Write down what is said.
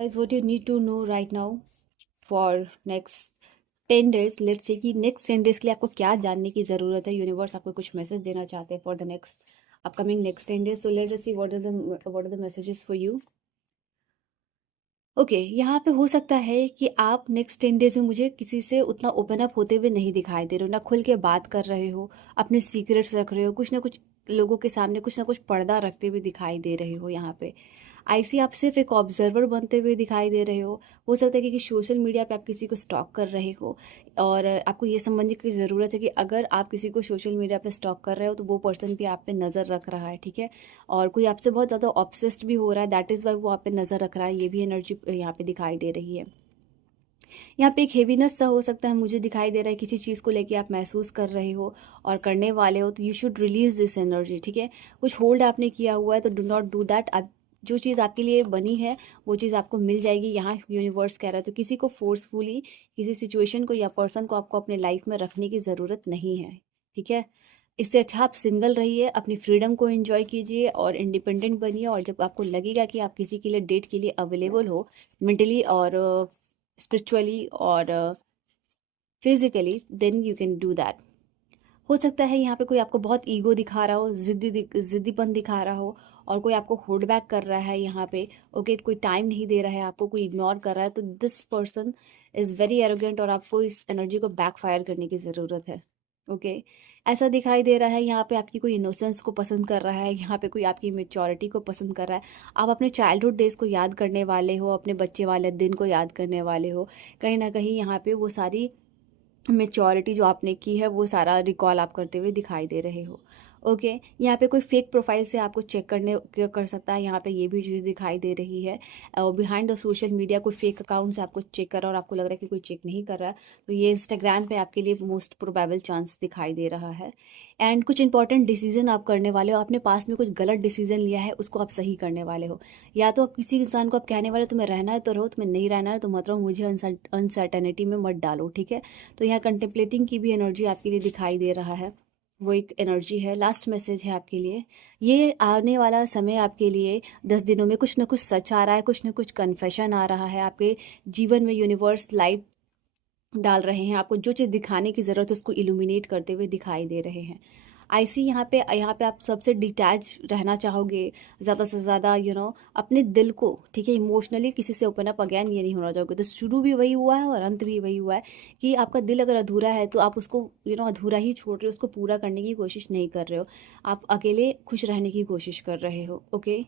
Guys, what you need to know right now for next 10 days, let's say कि next 10 days के लिए आपको क्या जानने की ज़रूरत है, यूनिवर्स आपको कुछ मैसेज देना चाहते हैं for the next upcoming next 10 days. So let's see what are the messages for you. Okay यहाँ पे हो सकता है कि आप नेक्स्ट 10 डेज में मुझे किसी से उतना ओपन अप होते हुए नहीं दिखाई दे रहे हो, ना खुल के बात कर रहे हो, अपने सीक्रेट्स रख रहे हो, कुछ ना कुछ लोगों के सामने कुछ ना कुछ पर्दा रखते हुए दिखाई दे रहे हो। यहाँ पे आईसी आप सिर्फ एक ऑब्जर्वर बनते हुए दिखाई दे रहे हो सकता है कि सोशल मीडिया पे आप किसी को स्टॉक कर रहे हो और आपको ये समझने की ज़रूरत है कि अगर आप किसी को सोशल मीडिया पे स्टॉक कर रहे हो तो वो पर्सन भी आप पे नज़र रख रहा है, ठीक है। और कोई आपसे बहुत ज़्यादा ऑब्सेस्ड भी हो रहा है, दैट इज़ वाई वो आप पे नज़र रख रहा है, ये भी एनर्जी यहाँ पे दिखाई दे रही है। यहाँ पे एक हेवीनेस सा हो सकता है, मुझे दिखाई दे रहा है किसी चीज़ को लेके आप महसूस कर रहे हो और करने वाले हो, तो you should release this energy, ठीक है। कुछ होल्ड आपने किया हुआ है तो डू नॉट डू दैट। आप जो चीज़ आपके लिए बनी है वो चीज़ आपको मिल जाएगी, यहाँ यूनिवर्स कह रहा है। तो किसी को फोर्सफुली किसी सिचुएशन को या पर्सन को आपको अपने लाइफ में रखने की ज़रूरत नहीं है, ठीक है। इससे अच्छा आप सिंगल रहिए, अपनी फ्रीडम को एंजॉय कीजिए और इंडिपेंडेंट बनिए। और जब आपको लगेगा कि आप किसी के लिए डेट के लिए अवेलेबल हो, मेंटली और स्पिरिचुअली और physically, then you can do that. हो सकता है यहाँ पे कोई आपको बहुत ईगो दिखा रहा हो, जिद्दीपन दिखा रहा हो और कोई आपको होल्ड बैक कर रहा है यहाँ पे। ओके, कोई टाइम नहीं दे रहा है आपको, कोई इग्नोर कर रहा है, तो this person is very arrogant और आपको इस एनर्जी को बैकफायर करने की ज़रूरत है। ओके, ऐसा दिखाई दे रहा है यहाँ पे आपकी कोई इनोसेंस को पसंद कर रहा है, यहाँ पे कोई आपकी मेच्योरिटी को पसंद कर रहा है। आप अपने चाइल्डहुड डेज को याद करने वाले हो, अपने बच्चे वाले दिन को याद करने वाले हो। कहीं ना कहीं यहाँ पे वो सारी मेच्योरिटी जो आपने की है वो सारा रिकॉल आप करते हुए दिखाई दे रहे हो। ओके, यहाँ पे कोई फेक प्रोफाइल से आपको चेक कर सकता है, यहाँ पे ये भी चीज़ दिखाई दे रही है। और बिहाइंड द सोशल मीडिया कोई फेक अकाउंट से आपको चेक कर रहा है और आपको लग रहा है कि कोई चेक नहीं कर रहा है, तो ये इंस्टाग्राम पे आपके लिए मोस्ट प्रोबेबल चांस दिखाई दे रहा है। एंड कुछ इंपॉर्टेंट डिसीजन आप करने वाले हो, आपने पास में कुछ गलत डिसीजन लिया है उसको आप सही करने वाले हो। या तो आप किसी इंसान को आप कहने वाले हो तुम्हें रहना है तो रहो, तुम्हें नहीं रहना है तो मत रहो, मुझे अनसर्टेनिटी में मत डालो, ठीक है। तो यहाँ कंटेम्पलेटिंग की भी एनर्जी आपके लिए दिखाई दे रहा है, वो एक एनर्जी है। लास्ट मैसेज है आपके लिए, ये आने वाला समय आपके लिए 10 दिनों में कुछ ना कुछ सच आ रहा है, कुछ ना कुछ कन्फेशन आ रहा है आपके जीवन में। यूनिवर्स लाइट डाल रहे हैं, आपको जो चीज़ दिखाने की ज़रूरत है उसको इल्यूमिनेट करते हुए दिखाई दे रहे हैं। आईसी यहाँ पे आप सबसे डिटैच रहना चाहोगे ज़्यादा से ज़्यादा, अपने दिल को, ठीक है, इमोशनली किसी से ओपन अप अगैन ये नहीं होना चाहोगे। तो शुरू भी वही हुआ है और अंत भी वही हुआ है कि आपका दिल अगर अधूरा है तो आप उसको अधूरा ही छोड़ रहे हो, उसको पूरा करने की कोशिश नहीं कर रहे हो, आप अकेले खुश रहने की कोशिश कर रहे हो। ओके।